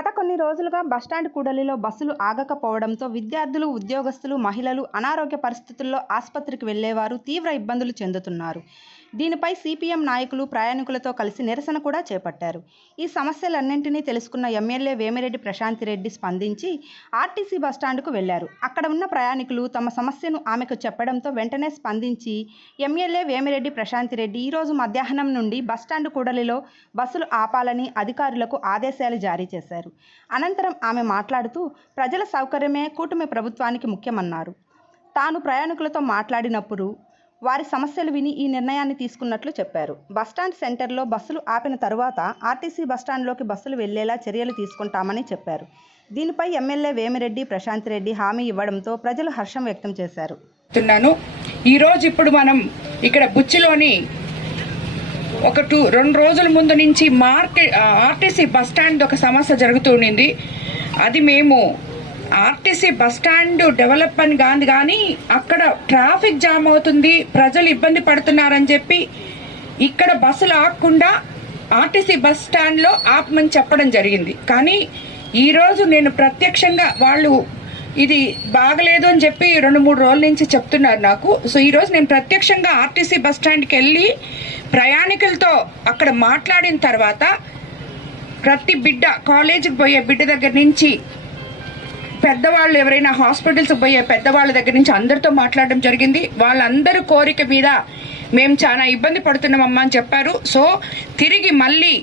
గత కొన్ని రోజులుగా బస్టాండ్ కూడలిలో బస్సులు ఆగకపోవడంతో విద్యార్థులు, ఉద్యోగస్తులు, మహిళలు అనారోగ్య పరిస్థితుల్లో ఆసుపత్రికి వెళ్లేవారు తీవ్ర ఇబ్బందులు చెందుతున్నారు. దీనిపై సిపిఎం నాయకులు ప్రయాణికులతో కలిసి నిరసన కూడా చేపట్టారు. ఈ సమస్యలన్నింటినీ తెలుసుకున్న ఎమ్మెల్యే వేమిరెడ్డి ప్రశాంతిరెడ్డి స్పందించి ఆర్టీసీ బస్టాండ్కు వెళ్లారు. అక్కడ ఉన్న ప్రయాణికులు తమ సమస్యను ఆమెకు చెప్పడంతో వెంటనే స్పందించి ఎమ్మెల్యే వేమిరెడ్డి ప్రశాంతిరెడ్డి ఈరోజు మధ్యాహ్నం నుండి బస్టాండ్ కూడలిలో బస్సులు ఆపాలని అధికారులకు ఆదేశాలు జారీ చేశారు. అనంతరం ఆమె మాట్లాడుతూ ప్రజల సౌకర్యమే కూటమి ప్రభుత్వానికి ముఖ్యమన్నారు. తాను ప్రయాణికులతో మాట్లాడినప్పుడు వారి సమస్యలు విని ఈ నిర్ణయాన్ని తీసుకున్నట్లు చెప్పారు. బస్టాండ్ సెంటర్లో బస్సులు ఆపిన తరువాత ఆర్టీసీ బస్టాండ్లోకి బస్సులు వెళ్లేలా చర్యలు తీసుకుంటామని చెప్పారు. దీనిపై ఎమ్మెల్యే వేమిరెడ్డి ప్రశాంతిరెడ్డి హామీ ఇవ్వడంతో ప్రజలు హర్షం వ్యక్తం చేశారు. ఈరోజు ఇప్పుడు మనం ఇక్కడ బుచ్చిలోని ఒక 2 రోజుల ముందు నుంచి ఆర్టీసీ బస్టాండ్ ఒక సమస్య జరుగుతూ ఉండింది. అది మేము ఆర్టీసీ బస్టాండ్ డెవలప్ అని కాదు, కానీ అక్కడ ట్రాఫిక్ జామ్ అవుతుంది, ప్రజలు ఇబ్బంది పడుతున్నారని చెప్పి ఇక్కడ బస్సులు ఆగకుండా ఆర్టీసీ బస్టాండ్లో ఆపమని చెప్పడం జరిగింది. కానీ ఈరోజు నేను ప్రత్యక్షంగా వాళ్ళు ఇది బాగలేదు అని చెప్పి 2-3 రోజుల నుంచి చెప్తున్నారు నాకు. సో ఈరోజు నేను ప్రత్యక్షంగా ఆర్టీసీ బస్టాండ్కి వెళ్ళి ప్రయాణికులతో అక్కడ మాట్లాడిన తర్వాత ప్రతి బిడ్డ, కాలేజీకి పోయే బిడ్డ దగ్గర నుంచి పెద్దవాళ్ళు, ఎవరైనా హాస్పిటల్స్కి పోయే పెద్దవాళ్ళ దగ్గర నుంచి అందరితో మాట్లాడడం జరిగింది. వాళ్ళందరూ కోరిక మీద మేము చాలా ఇబ్బంది పడుతున్నామమ్మా అని చెప్పారు. సో తిరిగి మళ్ళీ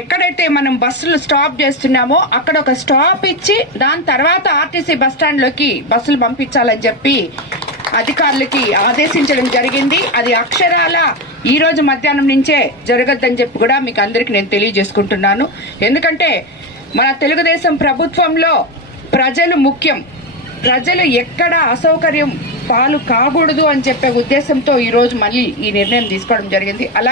ఎక్కడైతే మనం బస్సులు స్టాప్ చేస్తున్నామో అక్కడ ఒక స్టాప్ ఇచ్చి దాని తర్వాత ఆర్టీసీ బస్టాండ్లోకి బస్సులు పంపించాలని చెప్పి అధికారులకి ఆదేశించడం జరిగింది. అది అక్షరాల ఈ రోజు మధ్యాహ్నం నుంచే జరగద్దని చెప్పి కూడా మీకు అందరికీ నేను తెలియజేసుకుంటున్నాను. ఎందుకంటే మన తెలుగుదేశం ప్రభుత్వంలో ప్రజలు ముఖ్యం, ప్రజలు ఎక్కడ అసౌకర్యం పాలు కాకూడదు అని చెప్పే ఉద్దేశంతో ఈరోజు మళ్ళీ ఈ నిర్ణయం తీసుకోవడం జరిగింది. అలాగే